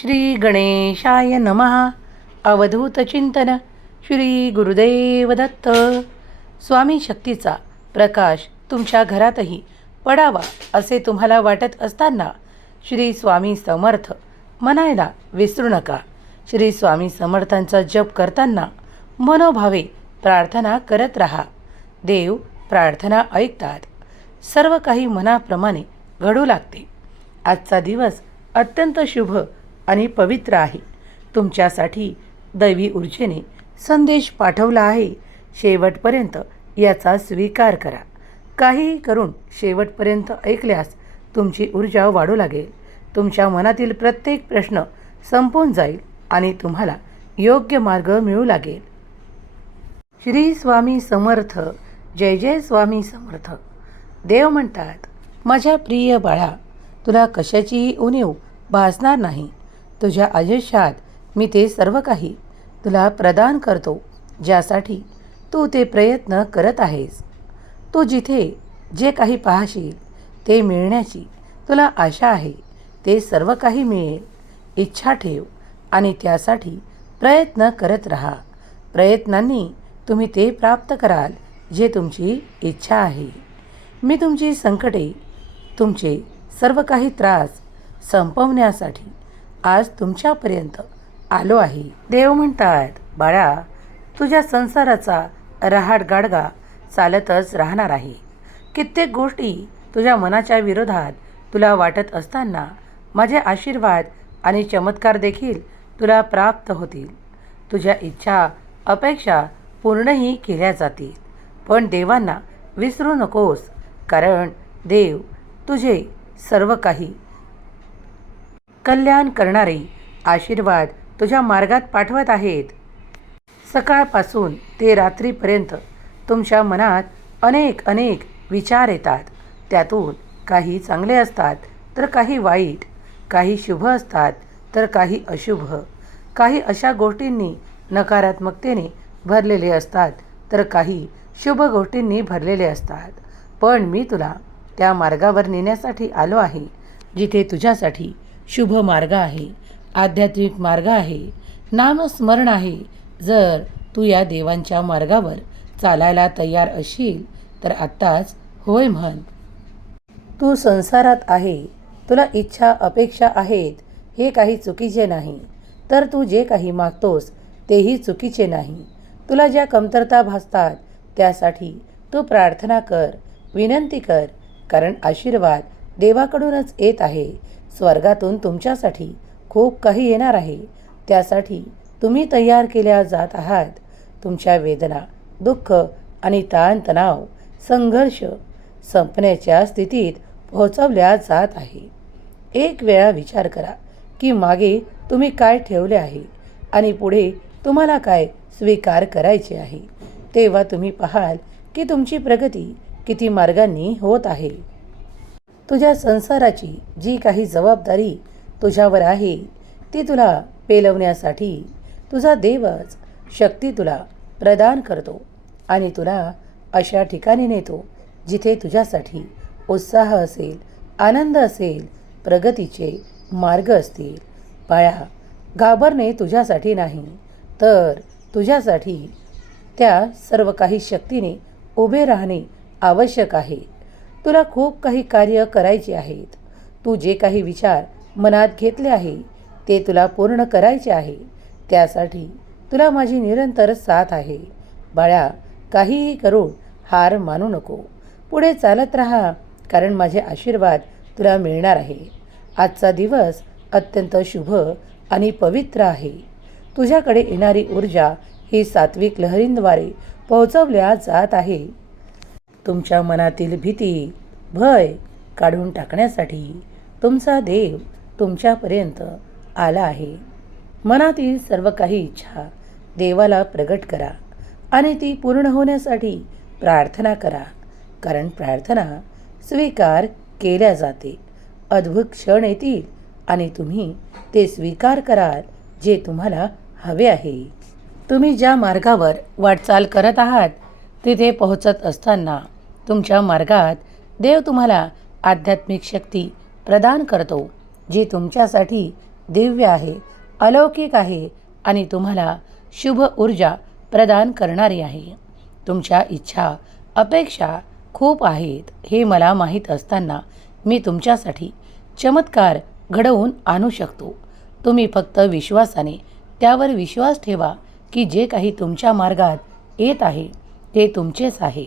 श्री गणेशाय नमः. अवधूत चिंतन श्री गुरुदेव दत्त. स्वामी शक्तीचा प्रकाश तुमच्या घरातही पडावा असे तुम्हाला वाटत असताना श्री स्वामी समर्थ म्हणायला विसरू नका. श्री स्वामी समर्थांचा जप करताना मनोभावे प्रार्थना करत राहा. देव प्रार्थना ऐकतात. सर्व काही मनाप्रमाणे घडू लागते. आजचा दिवस अत्यंत शुभ आणि पवित्र आहे. तुमच्यासाठी दैवी ऊर्जेने संदेश पाठवला आहे. शेवटपर्यंत याचा स्वीकार करा. काहीही करून शेवटपर्यंत ऐकल्यास तुमची ऊर्जा वाढू लागेल. तुमच्या मनातील प्रत्येक प्रश्न संपून जाईल आणि तुम्हाला योग्य मार्ग मिळू लागेल. श्री स्वामी समर्थ. जय जय स्वामी समर्थ. देव म्हणतात माझ्या प्रिय बाळा तुला कशाचीही उणीव भासणार नाही. तुझ्या आयुष्यात मी ते सर्व काही तुला प्रदान करतो ज्यासाठी तू ते प्रयत्न करत आहेस. तू जिथे जे काही पाहशील ते मिळण्याची तुला आशा आहे ते सर्व काही मिळेल. इच्छा ठेव आणि त्यासाठी प्रयत्न करत राहा. प्रयत्नांनी तुम्ही ते प्राप्त कराल जे तुमची इच्छा आहे. मी तुमची संकटे तुमचे सर्व काही त्रास संपवण्यासाठी आज तुमच्यापर्यंत आलो आहे. देव म्हणतात बाळा तुझ्या संसाराचा रहाट गाडगा चालतच राहणार आहे. कित्येक गोष्टी तुझ्या मनाच्या विरोधात तुला वाटत असताना माझे आशीर्वाद आणि चमत्कार देखील तुला प्राप्त होतील. तुझ्या इच्छा अपेक्षा पूर्णही केल्या जातील. पण देवांना विसरू नकोस कारण देव तुझे सर्व काही कल्याण करणारे आशीर्वाद तुझ्या मार्गात पाठवत आहेत. सकाळपासून ते रात्रीपर्यंत तुमच्या मनात अनेक अनेक विचार येतात. त्यातून काही चांगले असतात तर काही वाईट काही शुभ असतात तर काही अशुभ. काही अशा गोष्टींनी नकारात्मकतेने भरलेले असतात तर काही शुभ गोष्टींनी भरलेले असतात. पण मी तुला त्या मार्गावर नेण्यासाठी आलो आहे जिथे तुझ्यासाठी शुभ मार्ग आहे आध्यात्मिक मार्ग आहे नामस्मरण आहे. जर तू या देवांच्या मार्गावर चालायला तयार असशील तर आत्ताच होय म्हण. तू संसारात आहे तुला इच्छा अपेक्षा आहेत हे काही चुकीचे नाही. तर तू जे काही मागतोस तेही चुकीचे नाही. तुला ज्या कमतरता भासतात त्यासाठी तू प्रार्थना कर विनंती कर कारण आशीर्वाद देवाकडूनच येत आहे. स्वर्गातून तुमच्यासाठी खूप काही येणार आहे. त्यासाठी तुम्ही तयार केल्या जात आहात. तुमच्या वेदना दुःख आणि ताणतणाव संघर्ष संपण्याच्या स्थितीत पोहोचवल्या जात आहे. एक वेळा विचार करा की मागे तुम्ही काय ठेवले आहे आणि पुढे तुम्हाला काय स्वीकार करायचे आहे. तेव्हा तुम्ही पाहाल की तुमची प्रगती किती मार्गांनी होत आहे. तुझ्या संसाराची जी काही जबाबदारी तुझ्यावर आहे ती तुला पेलवण्यासाठी तुझा देवच शक्ती तुला प्रदान करतो आणि तुला अशा ठिकाणी नेतो जिथे तुझ्यासाठी उत्साह असेल आनंद असेल प्रगतीचे मार्ग असतील. बाळा घाबरणे तुझ्यासाठी नाही तर तुझ्यासाठी त्या सर्व काही शक्तीने उभे राहणे आवश्यक आहे. तुला खूप काही कार्य करायचे आहेत. तू जे काही विचार मनात घेतले आहे ते तुला पूर्ण करायचे आहे. त्यासाठी तुला माझी निरंतर साथ आहे. बाळा काहीही करून हार मानू नको. पुढे चालत राहा कारण माझे आशीर्वाद तुला मिळणार आहे. आजचा दिवस अत्यंत शुभ आणि पवित्र आहे. तुझ्याकडे येणारी ऊर्जा ही सात्विक लहरींद्वारे पोहोचवल्या जात आहे. तुमच्या मनातील भीती भय काढून टाकण्यासाठी तुमचा देव तुमच्यापर्यंत आला आहे. मनातील सर्व काही इच्छा देवाला प्रगट करा आणि ती पूर्ण होण्यासाठी प्रार्थना करा कारण प्रार्थना स्वीकार केल्या जाते. अद्भुत क्षण येतील आणि तुम्ही ते स्वीकार कराल जे तुम्हाला हवे आहे. तुम्ही ज्या मार्गावर वाटचाल करत आहात तिथे पोहोचत असताना तुमच्या मार्गात देव तुम्हाला आध्यात्मिक शक्ती प्रदान करतो जी तुमच्यासाठी दिव्य आहे अलौकिक आहे आणि तुम्हाला शुभ ऊर्जा प्रदान करणारी आहे. तुमच्या इच्छा अपेक्षा खूप आहेत हे मला माहीत असताना मी तुमच्यासाठी चमत्कार घडवून आणू शकतो. तुम्ही फक्त विश्वासाने त्यावर विश्वास ठेवा की जे काही तुमच्या मार्गात येत आहे ते तुमचेच आहे.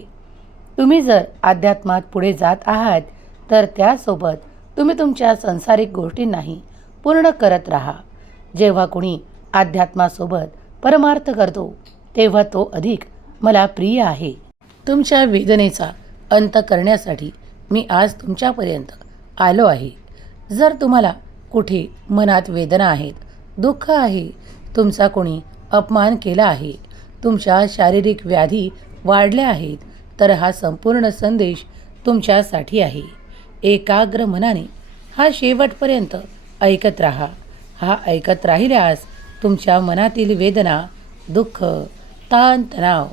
तुम्ही जर अध्यात्मात पुढे जात आहात तर त्यासोबत तुम्ही तुमच्या संसारिक गोष्टींनाही पूर्ण करत राहा. जेव्हा कोणी अध्यात्मासोबत परमार्थ करतो तेव्हा तो अधिक मला प्रिय आहे. तुमच्या वेदनेचा अंत करण्यासाठी मी आज तुमच्यापर्यंत आलो आहे. जर तुम्हाला कुठे मनात वेदना आहेत दुःख आहे तुमचा कोणी अपमान केला आहे तुमच्या शारीरिक व्याधी वाढल्या आहेत तर हा संपूर्ण संदेश तुमच्यासाठी आहे. एकाग्र मनाने हा शेवटपर्यंत ऐकत राहा. हा ऐकत राहिल्यास तुमच्या मनातील वेदना दुःख ताण तणाव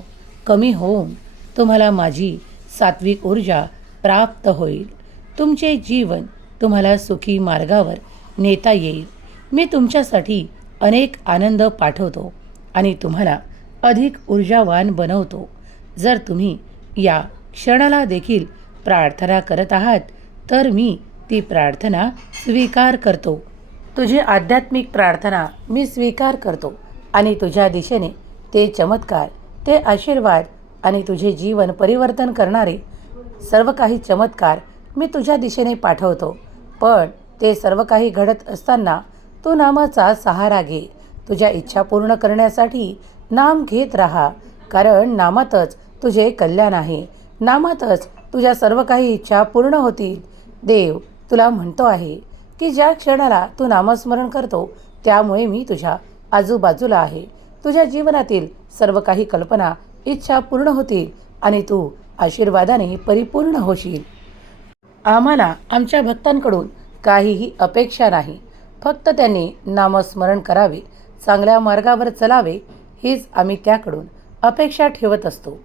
कमी होऊन तुम्हाला माझी सात्विक ऊर्जा प्राप्त होईल. तुमचे जीवन तुम्हाला सुखी मार्गावर नेता येईल. मी तुमच्यासाठी अनेक आनंद पाठवतो आणि तुम्हाला अधिक ऊर्जावान बनवतो. जर तुम्ही या क्षणाला देखील प्रार्थना करत आहात तर मी ती प्रार्थना स्वीकार करतो. तुझी आध्यात्मिक प्रार्थना मी स्वीकार करतो आणि तुझ्या दिशेने ते चमत्कार ते आशीर्वाद आणि तुझे जीवन परिवर्तन करणारे सर्व काही चमत्कार मी तुझ्या दिशेने पाठवतो. पण ते सर्व काही घडत असताना तू नामाचा सहारा घे. तुझ्या इच्छा पूर्ण करण्यासाठी नाम घेत राहा कारण नामातच तुझे कल्याण आहे. नामातच तुझ्या सर्व काही इच्छा पूर्ण होतील. देव तुला म्हणतो आहे की ज्या क्षणाला तू नामस्मरण करतो त्यामुळे मी तुझ्या आजूबाजूला आहे. तुझ्या जीवनातील सर्व काही कल्पना इच्छा पूर्ण होतील आणि तू आशीर्वादाने परिपूर्ण होशील. आम्हाला आमच्या भक्तांकडून काहीही अपेक्षा नाही. फक्त त्यांनी नामस्मरण करावे चांगल्या मार्गावर चलावे हीच आम्ही त्याकडून अपेक्षा ठेवत असतो.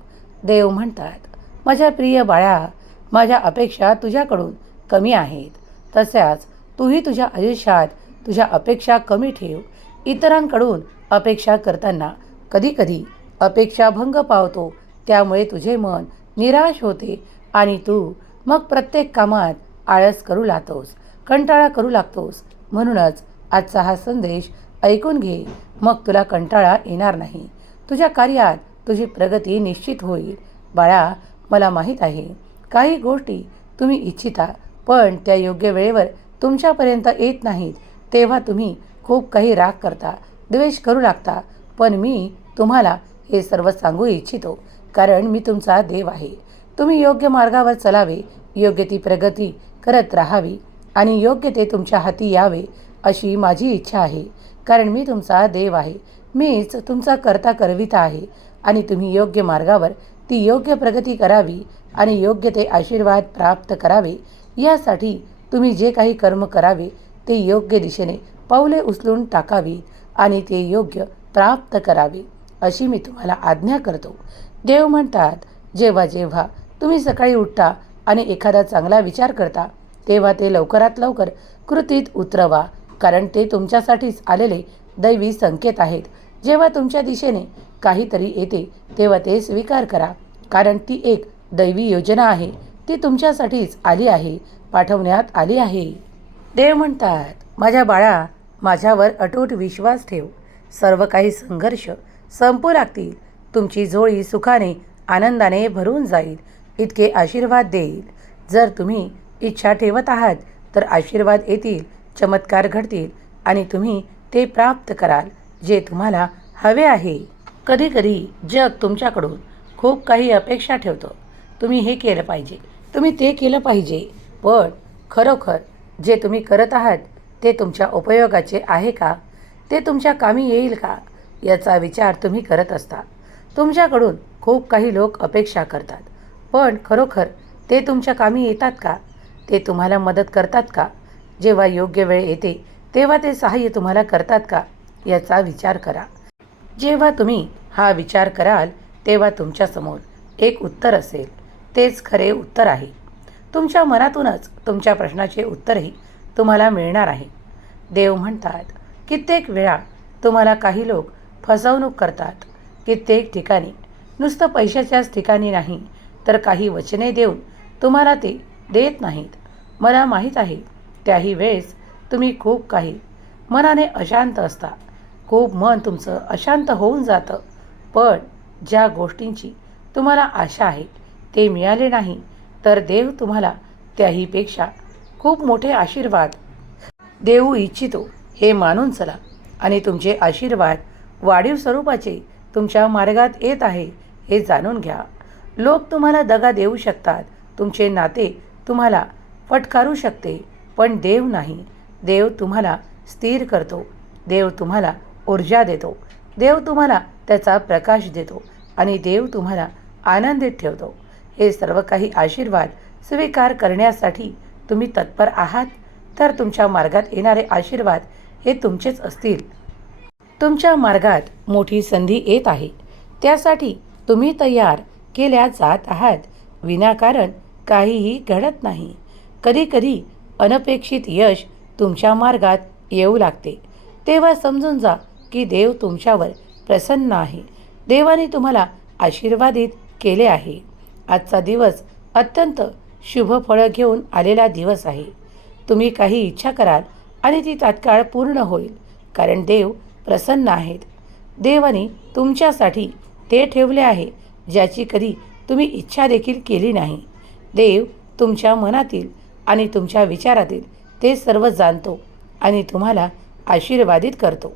देव म्हणतात माझ्या प्रिय बाळा माझ्या अपेक्षा तुझ्याकडून कमी आहेत. तशाच तूही तुझ्या आयुष्यात तुझ्या अपेक्षा कमी ठेव. इतरांकडून अपेक्षा करताना कधीकधी अपेक्षाभंग पावतो. त्यामुळे तुझे मन निराश होते आणि तू मग प्रत्येक कामात आळस करू लागतोस कंटाळा करू लागतोस. म्हणूनच आजचा हा संदेश ऐकून घे. मग तुला कंटाळा येणार नाही. तुझ्या कार्यात तुझी प्रगती निश्चित होईल. बाळा मला माहीत आहे. काही गोष्टी तुम्ही इच्छिता पण त्या योग्य वेळेवर तुमच्यापर्यंत येत नाहीत. तेव्हा तुम्ही खूप काही राग करता द्वेष करू लागता. पण मी तुम्हाला हे सर्व सांगू इच्छितो कारण मी तुमचा देव आहे. तुम्ही योग्य मार्गावर चलावे योग्य ती प्रगती करत राहावी आणि योग्य ते तुमच्या हाती यावे अशी माझी इच्छा आहे. कारण मी तुमचा देव आहे. मीच तुमचा करता करविता आहे. आणि तुम्ही योग्य मार्गावर ती योग्य प्रगती करावी आणि योग्य ते आशीर्वाद प्राप्त करावे. यासाठी तुम्ही जे काही कर्म करावे ते योग्य दिशेने पावले उचलून टाकावी आणि ते योग्य प्राप्त करावे अशी मी तुम्हाला आज्ञा करतो. देव म्हणतात जेव्हा जेव्हा तुम्ही सकाळी उठता आणि एखादा चांगला विचार करता तेव्हा ते लवकरात लवकर कृतीत उतरवा कारण ते तुमच्यासाठीच आलेले दैवी संकेत आहेत. जेव्हा तुमच्या दिशेने काहीतरी येते तेव्हा ते स्वीकार करा. कारण ती एक दैवी योजना आहे. ती तुमच्यासाठीच आली आहे पाठवण्यात आली आहे. देव म्हणतात माझ्या बाळा माझ्यावर अटूट विश्वास ठेव. सर्व काही संघर्ष संपू लागतील. तुमची झोळी सुखाने आनंदाने भरून जाईल. इतके आशीर्वाद देईल. जर तुम्ही इच्छा ठेवत आहात तर आशीर्वाद येतील चमत्कार घडतील आणि तुम्ही ते प्राप्त कराल जे तुम्हाला हवे आहे. कधीकधी जग तुमच्याकडून खूप काही अपेक्षा ठेवतं. तुम्ही हे केलं पाहिजे. तुम्ही ते केलं पाहिजे. पण खरोखर जे तुम्ही करत आहात ते तुमच्या उपयोगाचे आहे का? ते तुमच्या कामी येईल का? याचा विचार तुम्ही करत असता. तुमच्याकडून खूप काही लोक अपेक्षा करतात. पण खरोखर ते तुमच्या कामी येतात का? ते तुम्हाला मदत करतात का? जेव्हा योग्य वेळ येते तेव्हा ते सहाय्य तुम्हाला करतात का? याचा विचार करा. जेव्हा तुम्ही हा विचार कराल तेव्हा तुमच्यासमोर एक उत्तर असेल. तेच खरे उत्तर आहे. तुमच्या मनातूनच तुमच्या प्रश्नाचे उत्तरही तुम्हाला मिळणार आहे. देव म्हणतात कित्येक वेळा तुम्हाला काही लोक फसवणूक करतात. कित्येक ठिकाणी नुसतं पैशाच्याच ठिकाणी नाही तर काही वचने देऊन तुम्हाला ते देत नाहीत. मला माहीत आहे त्याही वेळेस तुम्ही खूप काही मनाने अशांत असता. खूप मन तुमचं अशांत होऊन जातं. पण ज्या गोष्टींची तुम्हाला आशा आहे ते मिळाले नाही तर देव तुम्हाला त्याहीपेक्षा खूप मोठे आशीर्वाद. देऊ इच्छितो हे मानून चला. आणि तुमचे आशीर्वाद वाढीव स्वरूपाचे तुमच्या मार्गात येत आहे हे जाणून घ्या. लोक तुम्हाला दगा देऊ शकतात तुमचे नाते तुम्हाला फटकारू शकते पण देव नाही. देव तुम्हाला स्थिर करतो. देव तुम्हाला ऊर्जा देतो. देव तुम्हाला त्याचा प्रकाश देतो आणि देव तुम्हाला आनंदित ठेवतो. हे सर्व काही आशीर्वाद स्वीकार करण्यासाठी तुम्ही तत्पर आहात. तर तुमच्या मार्गात येणारे आशीर्वाद हे तुमचेच असतील. तुमच्या मार्गात मोठी संधी येत आहे. त्यासाठी तुम्ही तयार केल्या जात आहात. विनाकारण काहीही घडत नाही. कधीकधी अनपेक्षित यश तुमच्या मार्गात येऊ लागते. तेव्हा समजून जा की देव तुमच्यावर प्रसन्न आहे. देवाने तुम्हाला आशीर्वादित केले आहे. आजचा दिवस अत्यंत शुभ फळं घेऊन आलेला दिवस आहे. तुम्ही काही इच्छा कराल आणि ती तात्काळ पूर्ण होईल कारण देव प्रसन्न आहेत. देवाने तुमच्यासाठी ते ठेवले आहे ज्याची कधी तुम्ही इच्छा देखील केली नाही. देव तुमच्या मनातील आणि तुमच्या विचारातील ते सर्व जाणतो आणि तुम्हाला आशीर्वादित करतो.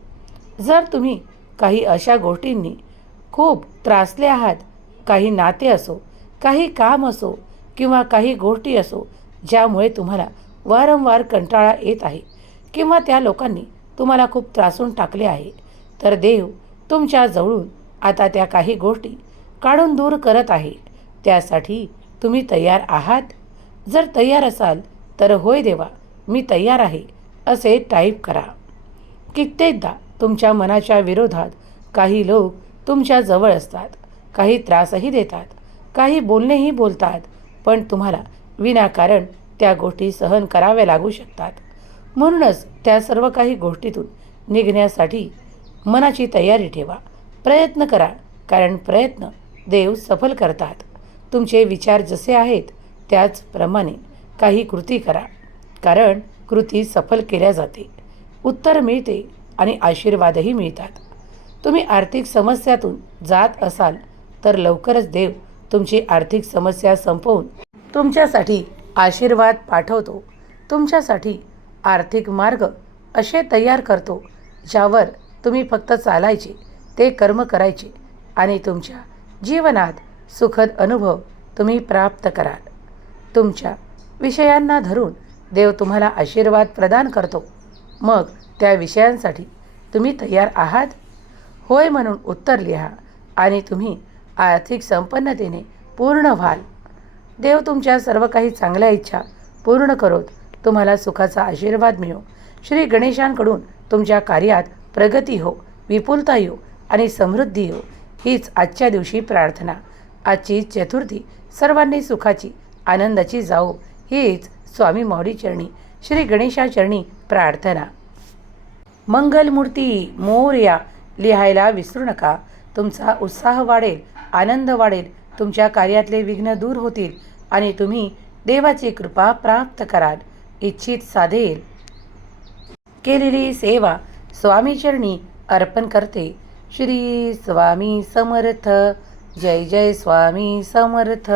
जर तुम्ही काही अशा गोष्टींनी खूप त्रासले आहात काही नाते असो काही काम असो किंवा काही गोष्टी असो ज्यामुळे तुम्हाला वारंवार कंटाळा येत आहे किंवा त्या लोकांनी तुम्हाला खूप त्रासून टाकले आहे तर देव तुमच्या जवळून आता त्या काही गोष्टी काढून दूर करत आहे. त्यासाठी तुम्ही तयार आहात? जर तयार असाल तर होय देवा मी तयार आहे असे टाईप करा. कित्येकदा तुमच्या मनाच्या विरोधात काही लोक तुमच्या जवळ असतात. काही त्रासही देतात. काही बोलणेही बोलतात. पण तुम्हाला विनाकारण त्या गोष्टी सहन कराव्या लागू शकतात. म्हणूनच त्या सर्व काही गोष्टीतून निघण्यासाठी मनाची तयारी ठेवा. प्रयत्न करा कारण प्रयत्न देव सफल करतात. तुमचे विचार जसे आहेत त्याचप्रमाणे काही कृती करा कारण कृती सफल केल्या जाते. उत्तर मिळते. आणि आशीर्वादही मिळतात. तुम्ही आर्थिक समस्यातून जात असाल तर लवकरच देव तुमची आर्थिक समस्या संपवून तुमच्यासाठी आशीर्वाद पाठवतो. तुमच्यासाठी आर्थिक मार्ग असे तयार करतो ज्यावर तुम्ही फक्त चालायचे ते कर्म करायचे आणि तुमच्या जीवनात सुखद अनुभव तुम्ही प्राप्त कराल. तुमच्या विषयांना धरून देव तुम्हाला आशीर्वाद प्रदान करतो. मग त्या विषयांसाठी तुम्ही तयार आहात? होय म्हणून उत्तर लिहा आणि तुम्ही आर्थिक संपन्नतेने पूर्ण व्हाल. देव तुमच्या सर्व काही चांगल्या इच्छा पूर्ण करोत. तुम्हाला सुखाचा आशीर्वाद मिळो. श्री गणेशांकडून तुमच्या कार्यात प्रगती हो विपुलता येऊ आणि समृद्धी हो हीच आजच्या दिवशी प्रार्थना. आजची चतुर्थी सर्वांनी सुखाची आनंदाची जाऊ हीच स्वामी माऊली चरणी. श्री गणेशाचरणी प्रार्थना. मंगलमूर्ती मोर्या लिहायला विसरू नका. तुमचा उत्साह वाढेल आनंद वाढेल तुमच्या कार्यातले विघ्न दूर होतील आणि तुम्ही देवाची कृपा प्राप्त कराल. इच्छित साधेल. केलेली सेवा स्वामीचरणी अर्पण करते. श्री स्वामी समर्थ. जय जय स्वामी समर्थ.